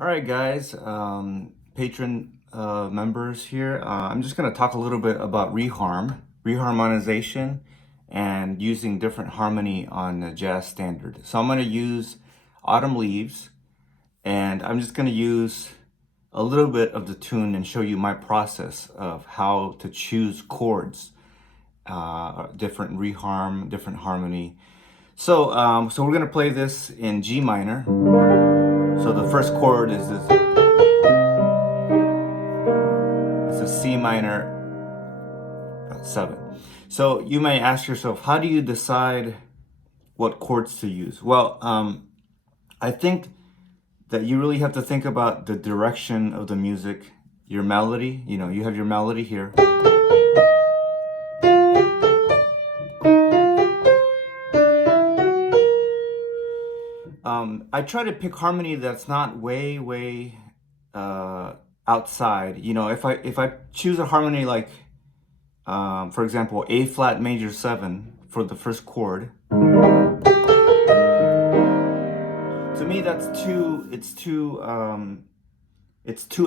All right, guys, patron members here. I'm just going to talk a little bit about reharmonization, and using different harmony on the jazz standard. So I'm going to use Autumn Leaves, and I'm just going to use a little bit of the tune and show you my process of how to choose chords, different reharm, different harmony. So we're going to play this in G minor. So the first chord is this. It's a C minor 7. So you may ask yourself, how do you decide what chords to use? Well, I think that you really have to think about the direction of the music, your melody. You know, you have your melody here. I try to pick harmony that's not way outside. You know, if I choose a harmony like, for example, A flat major 7 for the first chord, to me that's it's too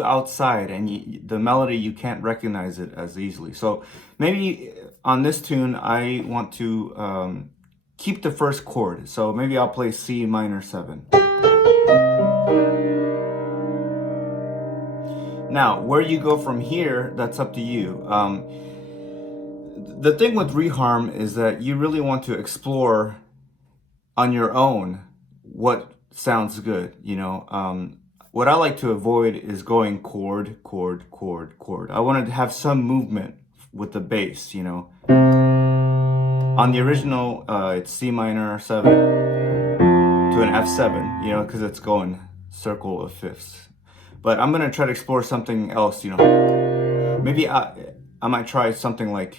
outside, and the melody, you can't recognize it as easily. So maybe on this tune I want to keep the first chord. So maybe I'll play C minor 7. Now, where you go from here, that's up to you. The thing with reharm is that you really want to explore on your own what sounds good, you know. What I like to avoid is going chord, chord, chord, chord. I wanted to have some movement with the bass, you know. On the original, it's C minor 7 to an F7, you know, because it's going circle of fifths. But I'm gonna try to explore something else, you know. Maybe I might try something like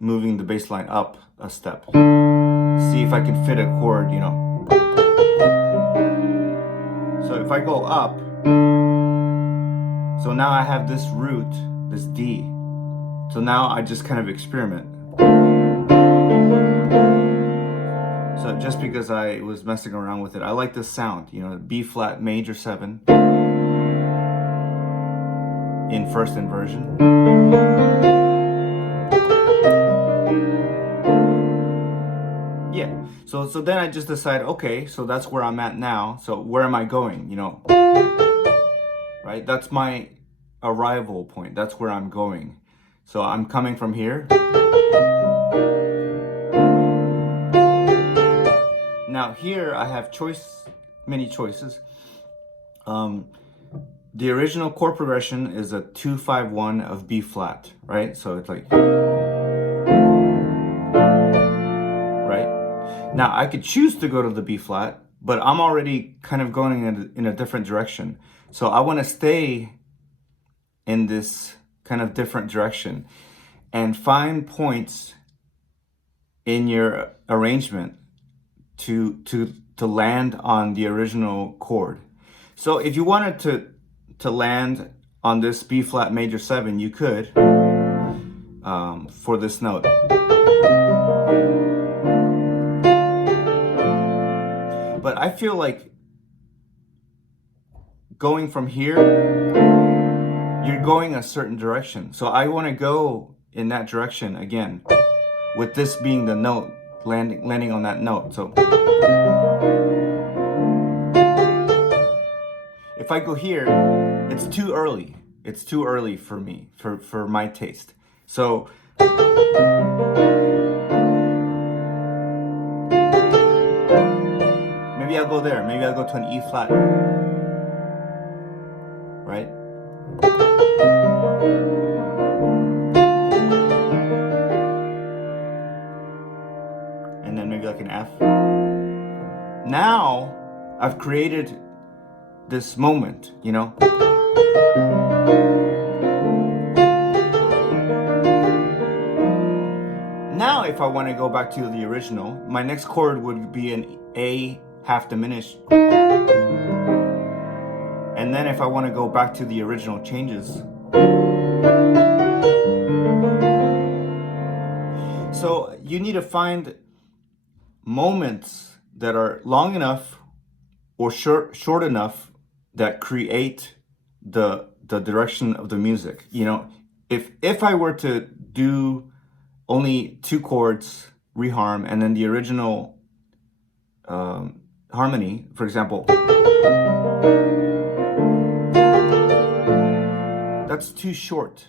moving the bass line up a step. See if I can fit a chord, you know. So if I go up, so now I have this root, this D. So now I just kind of experiment. So just because I was messing around with it, I like this sound, you know, B flat major 7 in first inversion. Yeah, so then I just decide, okay, so that's where I'm at now. So where am I going, you know? Right, that's my arrival point. That's where I'm going. So I'm coming from here. Now here I have many choices. The original chord progression is a 2-5-1 of B flat, right? So it's like, right? Now I could choose to go to the B flat, but I'm already kind of going in a different direction. So I want to stay in this kind of different direction and find points in your arrangement to land on the original chord. So if you wanted to land on this B flat major 7, you could, for this note. But I feel like going from here, you're going a certain direction. So I want to go in that direction again, with this being the note, landing on that note. So if I go here, it's too early. It's too early for me, for my taste. So maybe I'll go there. Maybe I'll go to an E flat, right? And then maybe like an F. Now I've created this moment, you know. Now if I want to go back to the original, my next chord would be an A half diminished. And then if I want to go back to the original changes, so you need to find moments that are long enough or short enough that create the direction of the music. You know, if I were to do only two chords, reharm, and then the original harmony, for example, that's too short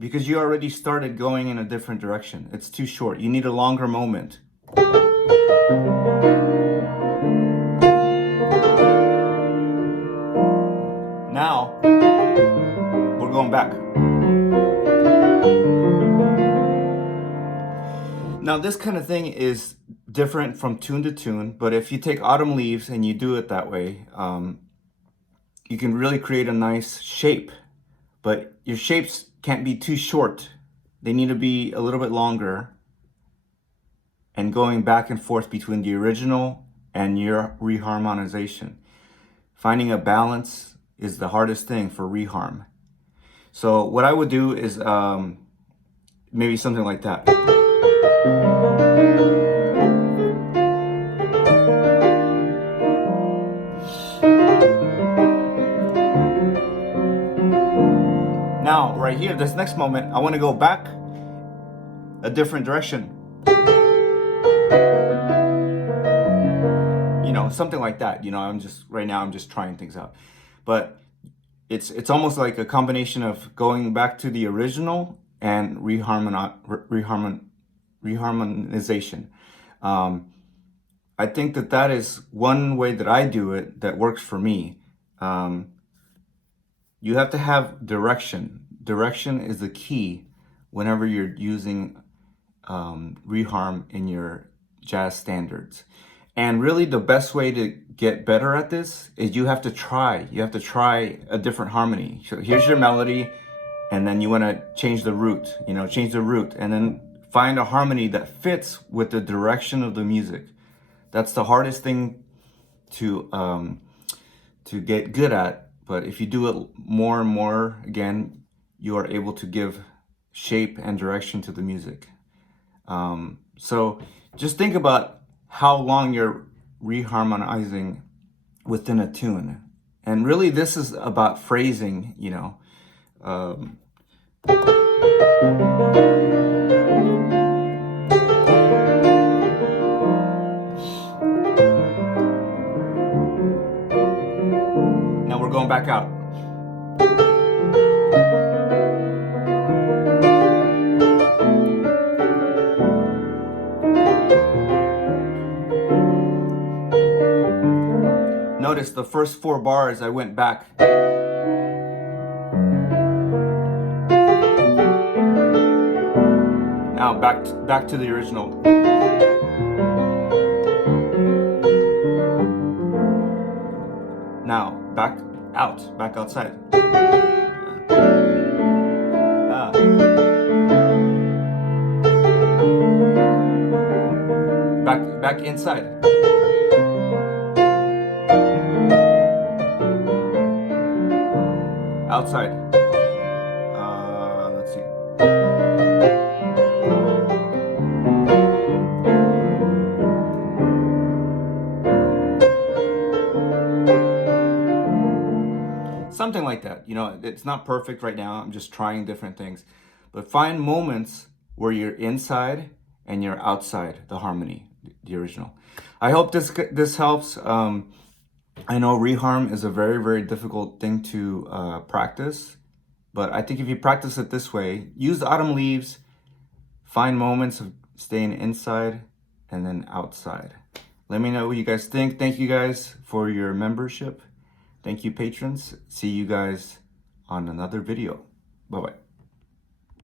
because you already started going in a different direction. It's too short. You need a longer moment. Now, we're going back. Now, this kind of thing is different from tune to tune, but if you take Autumn Leaves and you do it that way, you can really create a nice shape. But your shapes can't be too short. They need to be a little bit longer and going back and forth between the original and your reharmonization. Finding a balance is the hardest thing for reharm. So what I would do is maybe something like that. Now, right here, this next moment, I want to go back a different direction. You know, something like that. You know, right now I'm just trying things out. But it's almost like a combination of going back to the original and reharmonization. I think that is one way that I do it that works for me. You have to have direction. Direction is the key whenever you're using reharm in your jazz standards. And really the best way to get better at this is you have to try. You have to try a different harmony. So here's your melody, and then you want to change the root, change the root, and then find a harmony that fits with the direction of the music. That's the hardest thing to get good at. But if you do it more and more, again, you are able to give shape and direction to the music. So just think about how long you're reharmonizing within a tune. And really this is about phrasing, Now we're going back out. Notice the first 4 bars I went back. Now back to the original. Now back outside. Back inside. Outside. Let's see. Something like that. It's not perfect right now. I'm just trying different things. But find moments where you're inside and you're outside the harmony, the original. I hope this helps. I know reharm is a very, very difficult thing to practice, but I think if you practice it this way, use the Autumn Leaves, find moments of staying inside and then outside. Let me know what you guys think. Thank you guys for your membership. Thank you, patrons. See you guys on another video. Bye-bye.